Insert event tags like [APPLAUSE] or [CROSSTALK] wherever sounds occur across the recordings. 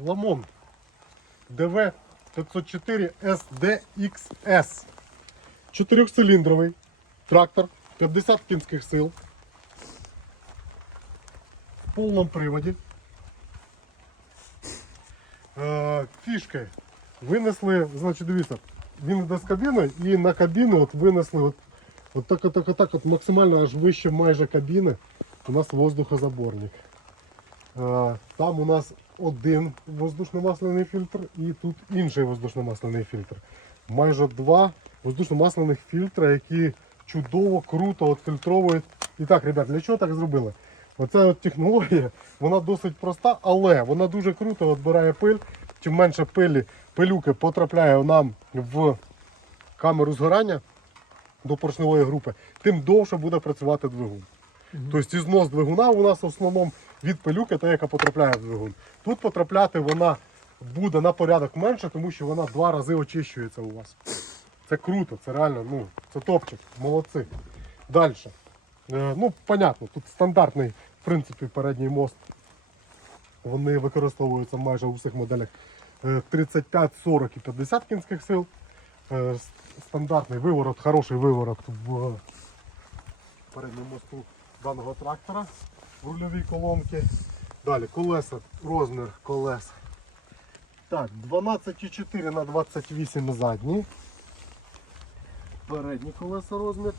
Ламон ДВ 504 SDXS. Чотирьохциліндровий трактор 50 кінських сил. В повному приводі. Е, Фішки винесли, значить, дивіться, він йде з кабіни і на кабіну от винесли от, от так, от, так, от, так, от максимально аж вище майже кабіни. У нас воздухозаборник. Е, Там у нас один воздушно-масляний фільтр і тут інший воздушно-масляний фільтр. Майже два воздушно-масляних фільтра, які чудово, круто відфільтровують. І так, ребят, для чого так зробили? Оця от технологія, вона досить проста, але вона дуже круто відбирає пиль. Чим менше пилі, пилюки потрапляє нам в камеру згорання до поршневої групи, тим довше буде працювати двигун. Тобто і знос двигуна у нас в основному від пилюки, та яка потрапляє в двигун. Тут потрапляти вона буде на порядок менше, тому що вона два рази очищується у вас. Це круто, це реально, ну, це топчик, молодці. Далі. Е, ну, понятно, тут стандартний, в принципі, передній мост. Вони використовуються майже у всіх моделях е, 35, 40 і 50 кінських сил. Е, Стандартний виворот, хороший виворот в передньому мосту даного трактора в рульовій колонки. Далі колеса, розмір колес. Так, 12,4 на 28 задні. Передні колеса розмір.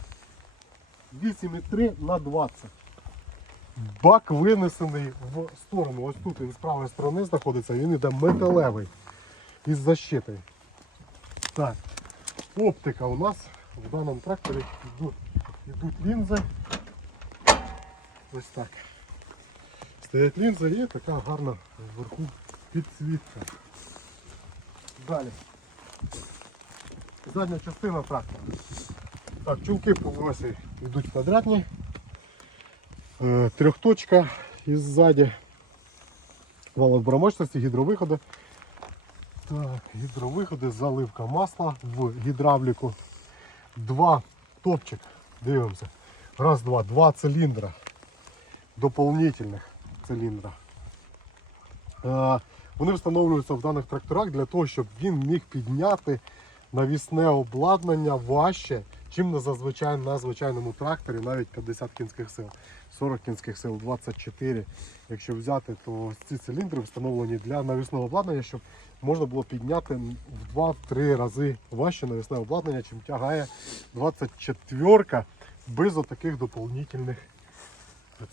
8,3 на 20. Бак винесений в сторону. Ось тут він з правої сторони знаходиться, він іде металевий із защитою. Так, оптика у нас в даному тракторі йдуть, йдуть лінзи. Ось так. Стоять лінзи і така гарна вверху підсвітка. Далі. Задня частина трактора. Так, чулки по осі йдуть квадратні. Е, трьохточка із ззаді. Вал бромочності, гідровиходи. Так, гідровиходи, заливка масла в гідравліку. Два топчик. Дивимося. Раз, два, два циліндра. Дополнительних циліндра. Е, Вони встановлюються в даних тракторах для того, щоб він міг підняти навісне обладнання важче, чим на зазвичай на звичайному тракторі, навіть 50 кінських сил, 40 кінських сил, 24. Якщо взяти, то ці циліндри встановлені для навісного обладнання, щоб можна було підняти в 2-3 рази важче навісне обладнання, чим тягає 24 без отаких доповнительних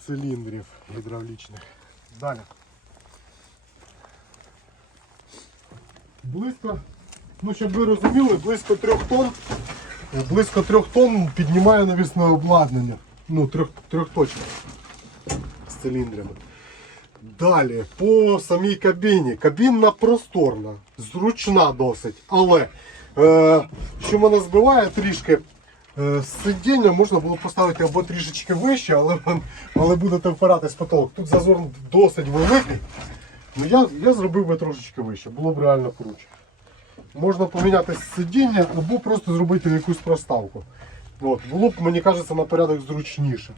циліндрів гідравлічних. Далі. Близько, ну щоб ви розуміли, близько трьох тонн, близько трьох тонн піднімає навісне обладнання. Ну, трьох, трьох точок з циліндрами. Далі, по самій кабіні. Кабіна просторна, зручна досить. Але е, що мене збиває трішки, е, сидіння можна було поставити або трішечки вище, але, [LAUGHS] але будете впиратись потолок. Тут зазор досить великий. Ну я, я зробив би трошечки вище, було б реально круче. Можна поміняти сидіння або просто зробити якусь проставку. От, було б, мені кажеться, на порядок зручніше.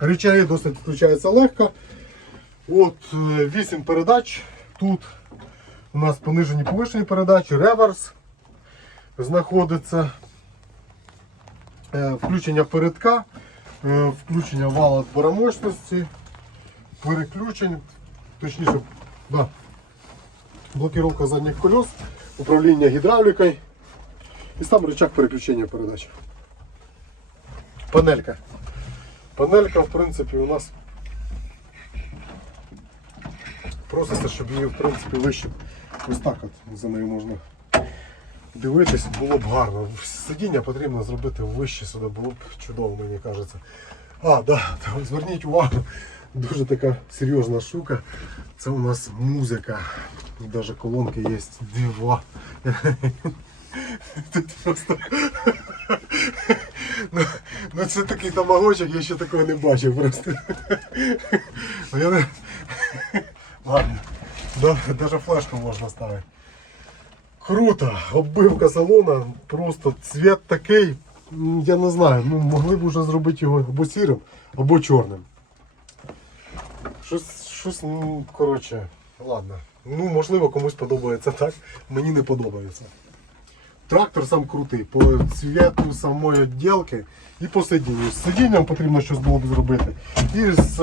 Речаги досить включаються легко. От 8 передач. Тут у нас понижені повишені передачі, реверс знаходиться. Е, Включення передка, е, включення вала зборомощності, переключень, точніше, да, блокировка задніх колес, управління гідравлікою і сам рычаг переключення передач. Панелька. Панелька, в принципі, у нас проситься, щоб її в принципі вище. Ось так от за нею можна дивитись, було б гарно. Сидіння потрібно зробити вище сюди, було б чудово, мені кажеться. А, да, зверніть увагу, дуже така серйозна штука. Це у нас музика. Навіть колонки є дива. Тут просто. Ну, ну це такий тамагочок, я ще такого не бачив просто. Ну. Ладно. Даже флешку можна ставити. Круто! Оббивка салона, просто цвет такий, я не знаю, ну могли б вже зробити його або сірим, або чорним. Щось, щось, ну, коротше, ладно. Ну, можливо, комусь подобається так, мені не подобається. Трактор сам крутий по цвіту самої відділки і по сидінню. З сидінням потрібно щось було б зробити. І з,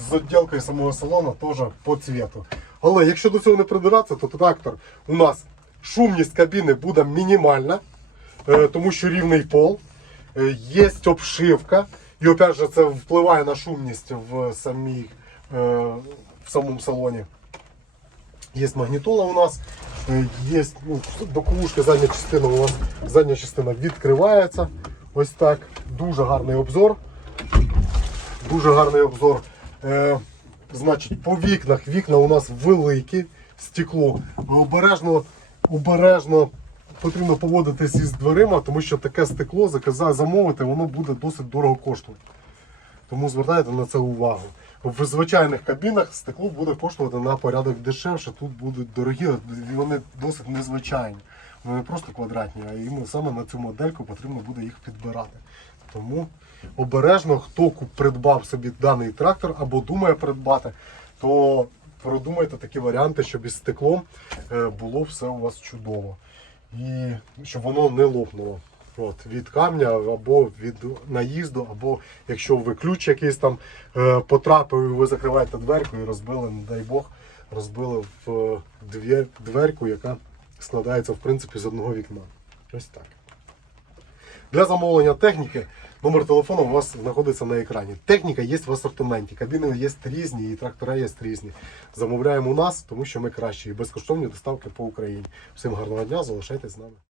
з відділкою самого салону теж по цвіту. Але якщо до цього не придиратися, то трактор у нас шумність кабіни буде мінімальна, е, тому що рівний пол, е, є обшивка, і опять же це впливає на шумність в, самій, е, в самому салоні. Є магнітола у нас, є ну, боковушка, задня частина у нас задня частина відкривається. Ось так. Дуже гарний обзор. Дуже гарний обзор. Значить, по вікнах. Вікна у нас великі, стекло. Обережно, обережно потрібно поводитись із дверима, тому що таке стекло замовити, воно буде досить дорого коштувати. Тому звертайте на це увагу. В звичайних кабінах стекло буде коштувати на порядок дешевше. Тут будуть дорогі, вони досить незвичайні. Вони не просто квадратні, а їм саме на цю модельку потрібно буде їх підбирати. Тому обережно, хто придбав собі даний трактор або думає придбати, то продумайте такі варіанти, щоб із стеклом е, було все у вас чудово. І щоб воно не лопнуло. От, від камня або від наїзду, або якщо ви ключ якийсь там е, потрапив, і ви закриваєте дверку і розбили, не дай Бог, розбили в е, дверку, яка складається в принципі з одного вікна. Ось так. Для замовлення техніки номер телефону у вас знаходиться на екрані. Техніка є в асортименті, кабіни є різні і трактори є різні. Замовляємо у нас, тому що ми кращі і безкоштовні доставки по Україні. Всім гарного дня, залишайтесь з нами.